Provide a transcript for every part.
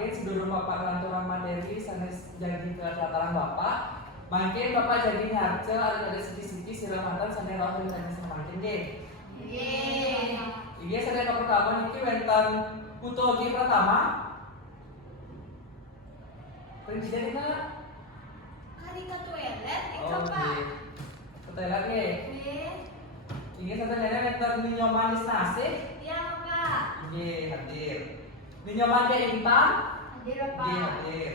makin sebelum Bapak kelanturan materi sanes jadi ke dataran Bapak. Makin Bapak jadi ngarce ada sedikit-sedikit siramatan sanes lawan sanes makin nggih. Nggih. Iya sanes ke pertama niki wonten putogi pertama. Presiden mana? Kali ke toilet Oh, Pak. nggih. Ketelan nggih. Nggih. Inggih sanes wonten ninyo manis nasi. Iya, Pak. Nggih, hadir. Ninyo mangke intan. Hadir, Nggih, Pak. hadir.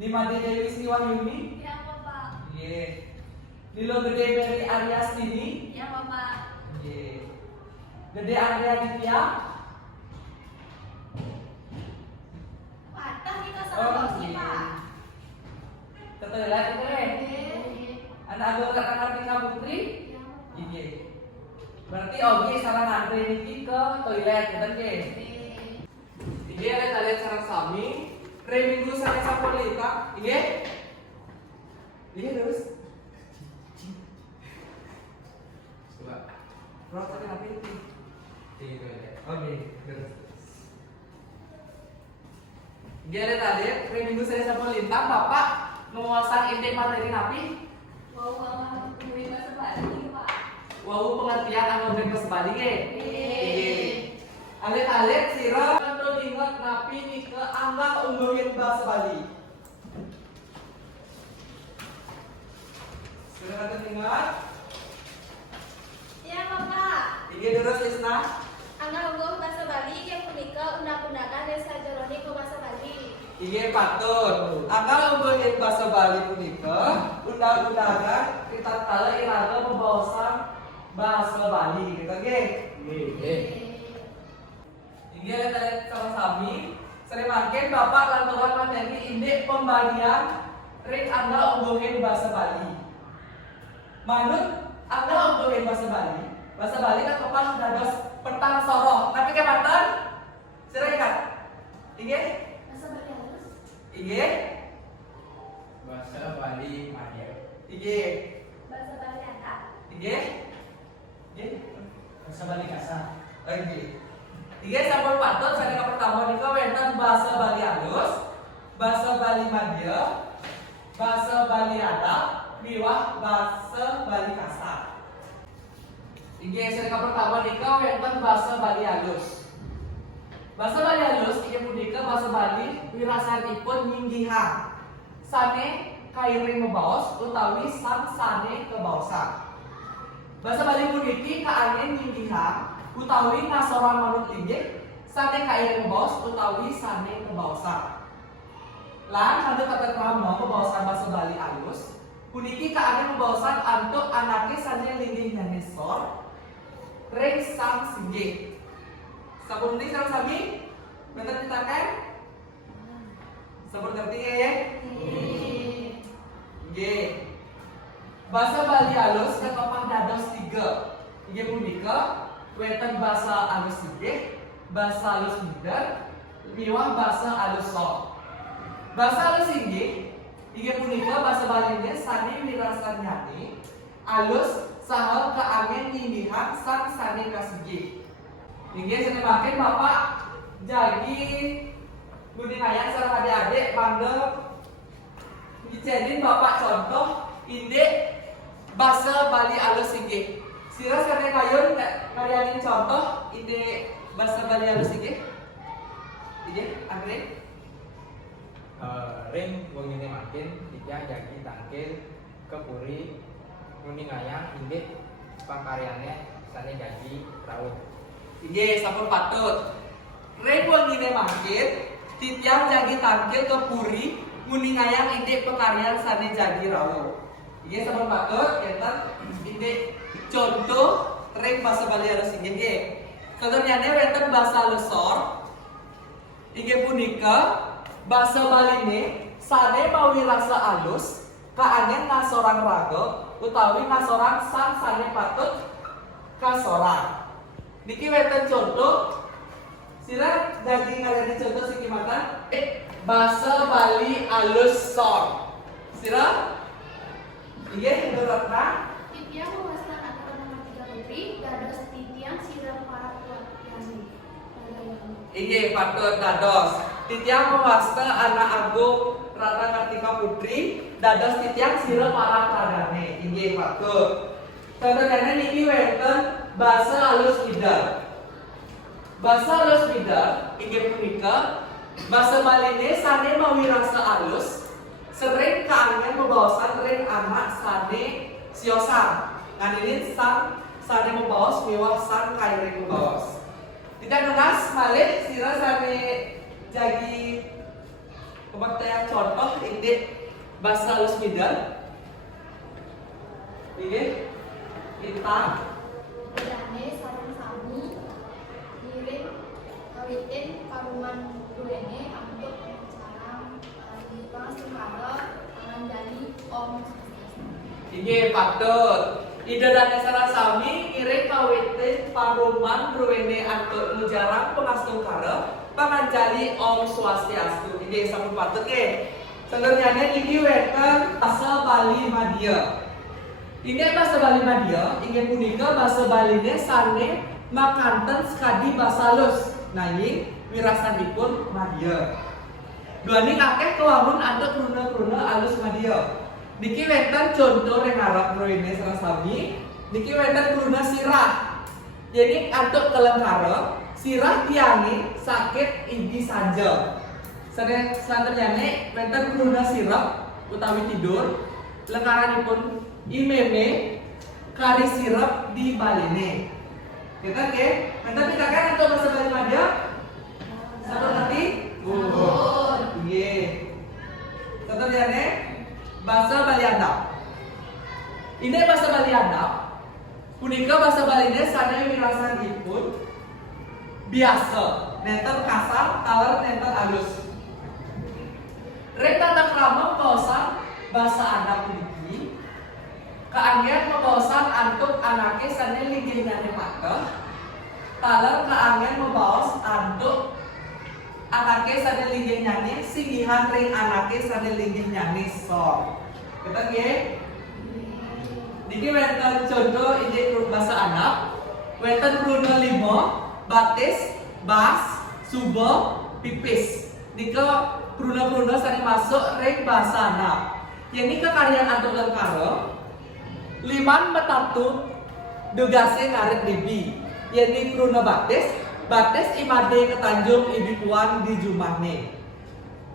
Ni Made Dewi Sri Wahyuni. Iya, Pak. Nggih. Nilo Gede Beri Aryastini. Iya, Pak. Nggih. Gede Andrea Ditya. Patah kita Oh, sama si nggih. Pak. Ketelan teh. Nggih. Anak Agora Kartika Putri. Iya, Pak. Nggih. Berarti oge sareng antri niki ke toilet ngeten nggih. Nggih. Inggih lihat sareng sami. Re minggu sanes sapolita. Inggih. Inggih terus. Coba. Terus tadi apa itu? Di toilet. Oke, terus. Inggih lihat re minggu sanes sapolita Bapak menguasai indeks materi napi. Wow, kuwi bahasa Bali, Pak. Wau pengertian anu bebas Bali nggih. Nggih. Alit-alit sira kanto ingat napi nike angga ungguhin bahasa Bali. Sira kanto ingat. Iya, Bapak. Iki terus Lisna. Angga unggul bahasa Bali yang punika undang-undangan desa Jeroni ke bahasa Bali. Iki patut. Angga ungguhin bahasa Bali punika undang-undangan kita kala iraga pembawasan bahasa Bali. Kita nggih. Nggih. Inggih lihat sama sami. Sering makin Bapak lanturan materi indek pembagian ring Anda ungguhin bahasa Bali. Manut Anda ungguhin bahasa Bali. Bahasa Bali kan kepas dados petang soroh. Tapi ke mantan? Sira ingat? Inggih? Bahasa Bali halus. Inggih? Bahasa Bali Madya. Inggih? Bahasa Bali atas. Inggih? Inggih? Bahasa Bali kasar. Inggih. Inggih sampun patut saking pertama nika wonten bahasa Bali halus, bahasa Bali Madya, bahasa Bali adat, miwah bahasa Bali kasar. Inggih saking pertama nika wonten bahasa Bali halus. Bahasa Bali halus inggih punika bahasa Bali wirasanipun nyinggihan. Sane kairing mebaos utawi sang sane kebaosan. Bahasa Bali puniki kaanggen nyinggihan utawi ngasoran manut inggih sane kairing mebaos utawi sane kebaosan. Lan manut kata krama kebaosan bahasa Bali halus puniki kaanggen mebaosan antuk anake sane linggih nyanesor ring sang singgih. Sampun ngerti sareng sami? Bener ditaken? Sampun ngerti ya? Nggih. Bahasa Bali halus ketopang dados 3. Inggih punika wonten bahasa halus inggih, bahasa halus minder, miwah bahasa halus sok. Bahasa halus inggih inggih punika bahasa Baline sami wirasanyane halus saha kaanggen nyinggihan sang sane kasinggih. Inggih senemaken Bapak jagi nguningayang sareng adik-adik mangga dicenin Bapak contoh indek bahasa Bali halus inggih. Sira sakene kayun karyanin contoh indek bahasa Bali halus inggih. Inggih, agreng. Ring wongine makin tiga jagi tangkil kepuri nguningayang indit pangkaryane sane jagi rawuh. Inggih, sampun patut. Ring wongine makin titiang jagi tangkil kepuri nguningayang indek pekaryan sane jagi rawuh. Inggih, sampun patut enten indek contoh ring bahasa Bali halus inggih nggih. Contohnyane wonten bahasa lesor. Inggih punika bahasa Baline sane mawi rasa halus kaanggen ngasorang raga utawi ngasorang sang sane patut kasorang. Niki wonten contoh sira daging ngalih contoh sing kimatan bahasa Bali halus sor. Sira inggih menurutna Titiang mewaskan antara nomor 3 putri, dados titiang sirah para kuat yani. inggih patut dados titiang mewasta anak agung Rara Kartika Putri dados titiang sira para kadane inggih patut. Contohnya niki wonten basa alus midal. Basa alus midal inggih punika basa baline sane mawi rasa alus sering kaangen membawasan ring anak sane siosan. Nganilin sang sane membawas miwah sang kairing membawas. Tidak nunas malih sira sane jadi pemakaian contoh ini bahasa halus midal ini intang Bedane sareng sami ngiring kawitin paruman duwene untuk sarang di pangsekara panganjali om. ini patut ide dan sarang sami ngiring kawitin paruman duwene antuk mujarang pengastungkara panganjali om swastiastu ini sampun patut ke sebenarnya ini wonten bahasa Bali Madya. Ini bahasa Bali Madya inggih punika bahasa Baline sane makanten sekadi basa halus nanging wirasanipun Madya. Duaning akeh kewangun antuk kruna-kruna alus Madya. Niki wonten contoh ring ngarep rene sareng sami niki wonten kruna sirah. Jadi antuk kelengkara sirah tiange sakit idi sanja. Santerjane wonten kruna sirap utawi tidur lengkaranipun imeme kari sirap di balene. Kita ke, wonten pitaken untuk bahasa Bali Madya? Sampun ngerti? Nggih. Santerjane bahasa Bali Andap. Ini bahasa Bali Andap. Punika bahasa Baline sane wirasanipun biasa, nenten kasar, kaler nenten alus. Rek tata krama kaosan bahasa Andap niki kaanggen membawasan antuk anake sane linggih nyane pateh. Kaler kaanggen membawas antuk anake sane linggih nyane singgihan ring anake sane linggih nyane sor. Kita nggih. Niki wonten contoh ide bahasa Andap. Wonten kruna 5 batis, bas, suba, pipis. Nika kruna-kruna sane masuk ring bahasa Andap. Yani kekaryaan antuk lengkara liman metatu dugase ngarit bibi. Yani kruna batis, batis imade ketanjung ibi puan di jumahne.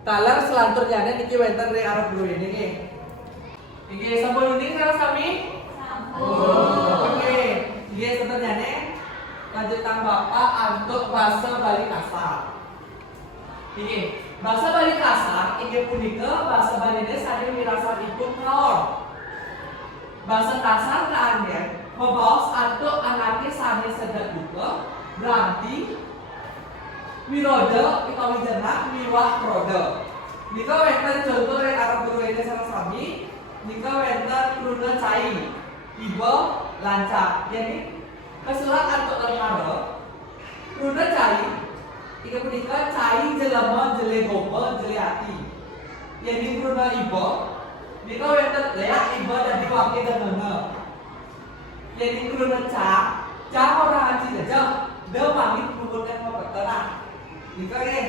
Talar selantur jane niki wonten ring arep bro ini nggih. Nggih sampun uning karo sami? Oke, nggih sampun jane lanjutan Bapak antuk bahasa Bali kasar. Nggih, bahasa Bali kasar inggih punika bahasa Baline sane wirasanipun kaor. Bahasa kasar kaanggen membaos antuk anake sane sedek duka, berarti wiroda utawi jenak miwah roda. Nika wonten contoh ring arep guru ini sareng sami, nika wonten kruna cai, iba lancak. Yani kesulat antuk lengkara kruna cai ika punika cai jelema jele gopa jele ati. Yani kruna iba nika wonten leak iba dadi wake denenge. Yani kruna ca ora aji jajah de mangit puputken mapetena. Nika nggih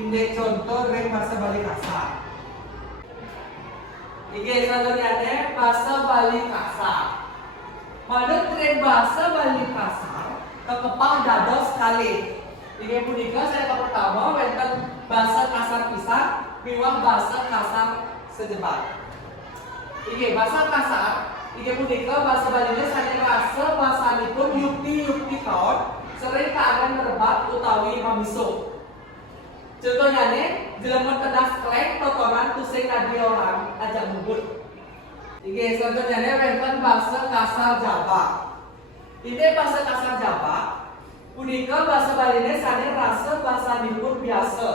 indek contoh ring bahasa Bali kasar. Iki contohnya bahasa Bali kasar. Manut ring bahasa Bali kasar kekepah dados kali. Iki punika saya pertama wonten bahasa kasar pisan miwah bahasa kasar sejebat. Iki bahasa kasar iki punika bahasa Baline sane rasa basanipun yukti kaon sering kaangan merebat utawi mamisuk. Contohnya nih, jelema tedas kleng totonan tusing kadi orang ajak bubut. Iki contohnya nih wonten bahasa kasar Jawa. Ini bahasa kasar Jawa punika bahasa Baline sane rasa basanipun biasa.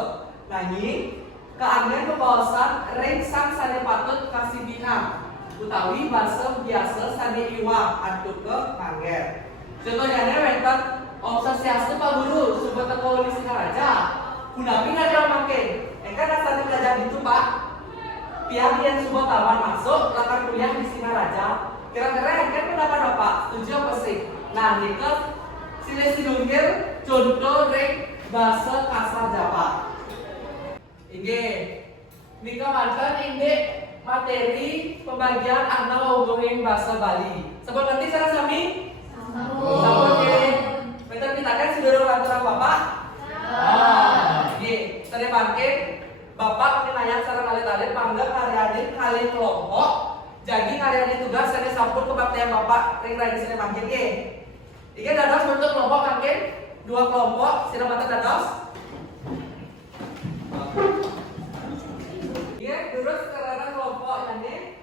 Nanging kaanggen pembawasan ring sang sane patut kasibihan utawi bahasa biasa sane iwang antuk ke kanggen. Contohnya nih wonten Om Swastiastu Pak Guru Subah Teko di Singaraja. Kunapi ngajar makin. Kan asal belajar itu Pak. Pihak yang Subah Taman masuk lakukan kuliah di Singaraja. Kira-kira kan pendapat Bapak setuju apa sih? Nah, nika sile sidunggil contoh ring bahasa kasar Jawa. bagian anu hubungin bahasa Bali. Sampun ngerti cara sami? Sampun ye. Betul kita kan sedulur aturan Bapak? Ye, tadi mangke Bapak penayang sareng alit-alit mangga karyanin kali kelompok. Jadi karyanin tugas sana sampun kebaktian Bapak ring ring sini mangke ye. Iki dados bentuk kelompok mangke 2 kelompok sira mata dados. Iya, terus karena kelompok ini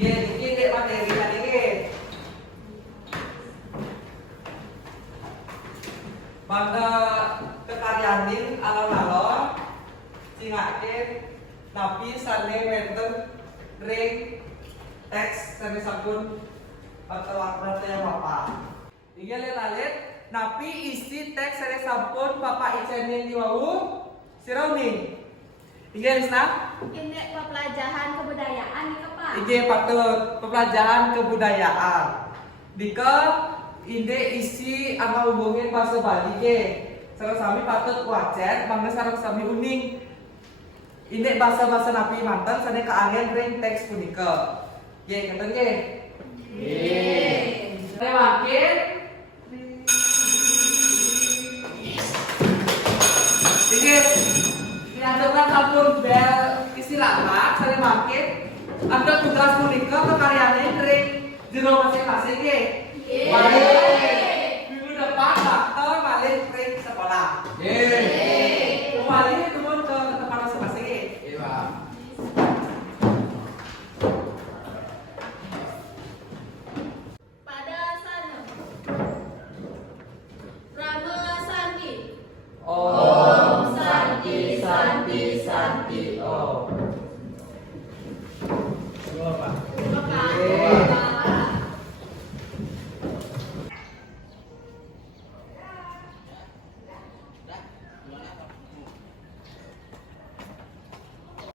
iya, ini dek materi tadi ke maka kekaryanin alon-alon singakin napi sane wenten ring teks sane sampun waktu yang Bapak. Iki lalit napi isi teks sane sampun Bapak icenin di wau sira uning. Iki Lisna? Ini pelajaran kebudayaan nih Pak. Iki patut pembelajaran kebudayaan. Dika ide isi anu hubungin bahasa Bali ke. Sareng sami patut wacen mangga sareng sami uning. Ide bahasa-bahasa napi manten sane kaanggen ring teks punika. Ye, ngeten nggih. Nggih. Saya makin iki diaturkan sampun bel istirahat saya makin ada tugas punika kekaryane ring jero masing-masing nggih. Nggih. Minggu depan bakal malih ring sekolah. Nggih.